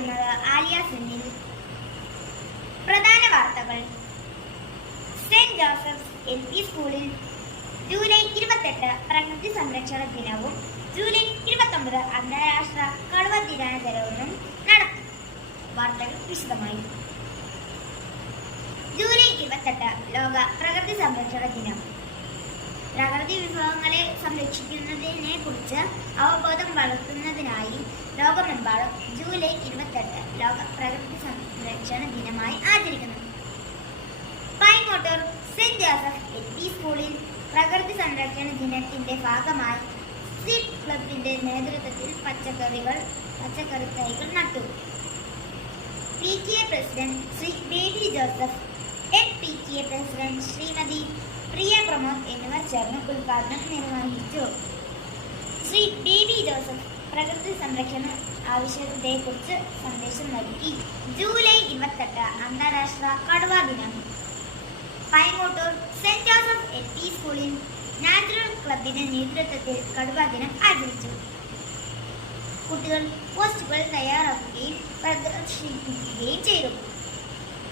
വായിക്കുന്നത് ആലിയ സെന്നിൽ. പ്രധാന വാർത്തകൾ. സെന്റ് ജോസഫ്സ് LP സ്കൂളിൽ ജൂലൈ 28 പ്രകൃതി സംരക്ഷണ ദിനവും ജൂലൈ 29 അന്താരാഷ്ട്ര കടുവ ദിനാചരണവും നടത്തി. വാർത്തകൾ വിശദമായി. ജൂലൈ 28 ലോക പ്രകൃതി സംരക്ഷണ ദിനം. പ്രകൃതി വിഭവങ്ങളെ സംരക്ഷിക്കുന്നതിനെ കുറിച്ച് അവബോധം വളർത്തുന്നതിനായി ലോകമെമ്പാടും ജൂലൈ 28 ലോക പ്രകൃതി സംരക്ഷണ ദിനമായി ആചരിക്കുന്നു. പൈങ്ങോട്ടൂർ സെന്റ് ജോസഫ് LP സ്കൂളിൽ പ്രകൃതി സംരക്ഷണ ദിനത്തിന്റെ ഭാഗമായി സീഡ് ക്ലബിന്റെ നേതൃത്വത്തിൽ പച്ചക്കറി തൈകൾ നട്ടു. PTA president Shri Baby Joseph, PTA president Shrimati Priya Pramod എന്നിവർ ചേർന്ന് ഉദ്ഘാടനം നിർവഹിച്ചു. ശ്രീ ബേബി ജോസഫ് പ്രകൃതി സംരക്ഷണ ആവശ്യകതയെക്കുറിച്ച് സന്ദേശം നൽകി. ജൂലൈ 28 അന്താരാഷ്ട്ര കടുവ ദിനം. പൈങ്ങോട്ടൂർ സെന്റ് ജോസഫ് LP സ്കൂളിൽ നാച്ചുറൽ ക്ലബിന്റെ നേതൃത്വത്തിൽ കടുവ ദിനം ആചരിച്ചു. കുട്ടികൾ പോസ്റ്റുകൾ തയ്യാറാക്കുകയും പ്രദർശിപ്പിക്കുകയും ചെയ്തു.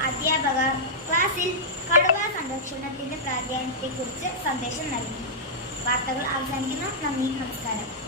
അധ്യാപകർ ക്ലാസ്സിൽ കടുവ സംരക്ഷണത്തിന്റെ പ്രാധാന്യത്തെക്കുറിച്ച് സന്ദേശം നൽകി. വാർത്തകൾ അവസാനിക്കുന്നു. നന്ദി, നമസ്കാരം.